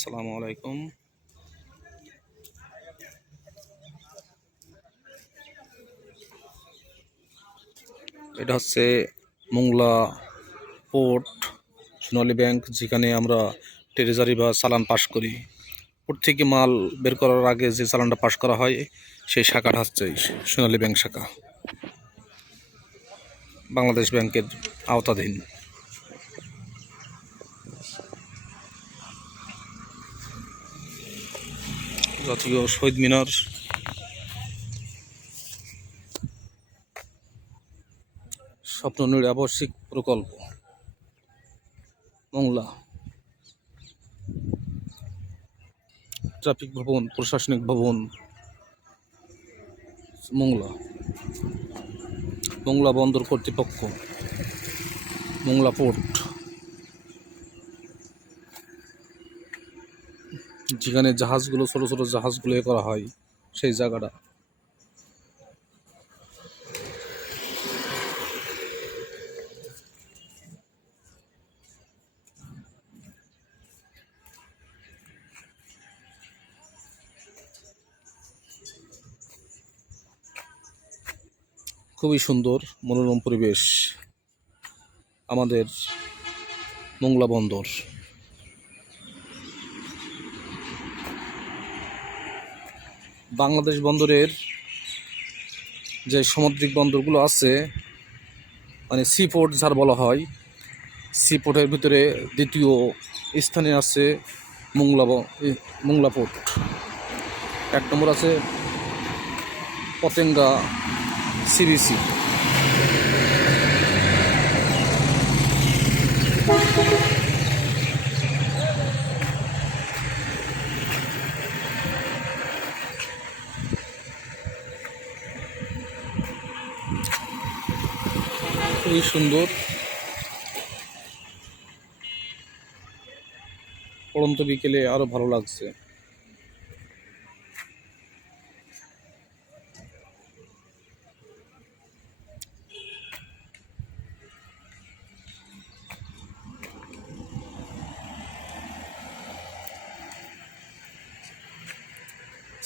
আসসালামু আলাইকুম। এটা হচ্ছে মোংলা পোর্ট সোনালী ব্যাংক, যেখানে আমরা ট্রেজারি বা চালান পাস করি। পোর্ট থেকে মাল বের করার আগে যে চালানটা পাস করা হয়, সেই শাখাটা হচ্ছে সোনালী ব্যাংক শাখা, বাংলাদেশ ব্যাংকের আওতাধীন। জাতীয় শহীদ মিনার, স্বপ্ননীড় আবাসিক প্রকল্প মোংলা, ট্রাফিক ভবন, প্রশাসনিক ভবন মোংলা বন্দর কর্তৃপক্ষ, মোংলা পোর্ট, যেখানে জাহাজগুলো ছোট ছোট জাহাজগুলো করা হয়, সেই জায়গাটা। খুবই সুন্দর মনোরম পরিবেশ আমাদের মোংলা বন্দর। বাংলাদেশ বন্দরের যে সামুদ্রিক বন্দরগুলো আছে, মানে সি পোর্ট যার বলা হয়, সি পোর্টের ভিতরে দ্বিতীয় স্থানে আছে মোংলা পোর্ট। এক নম্বর আছে পতেঙ্গা সিবিসি। খুবই সুন্দর, পড়ন্ত বিকেলে আরো ভালো লাগছে।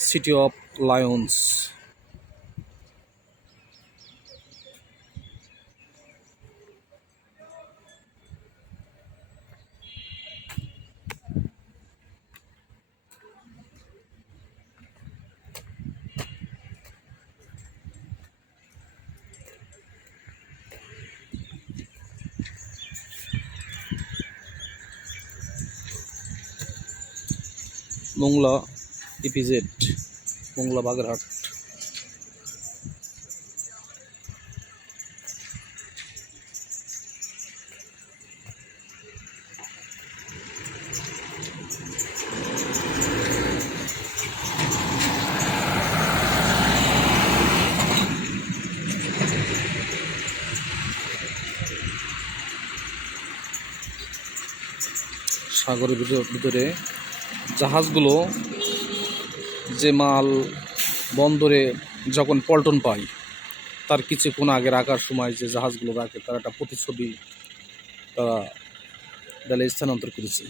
City of Lions, Mongla EPZ, Mongla Bagerhat. সাগরের ভিতরে জাহাজগুলো যে মাল বন্দরে যখন পল্টন পায়, তার কিছুক্ষণ আগে রাখার সময় যে জাহাজগুলো রাখে, তার একটা প্রতিচ্ছবি তারা ডালে স্থানান্তর করেছে।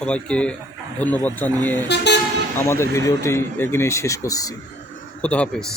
সবাইকে ধন্যবাদ জানিয়ে আমাদের ভিডিওটি এখানেই শেষ করছি। খুদা হাফেজ।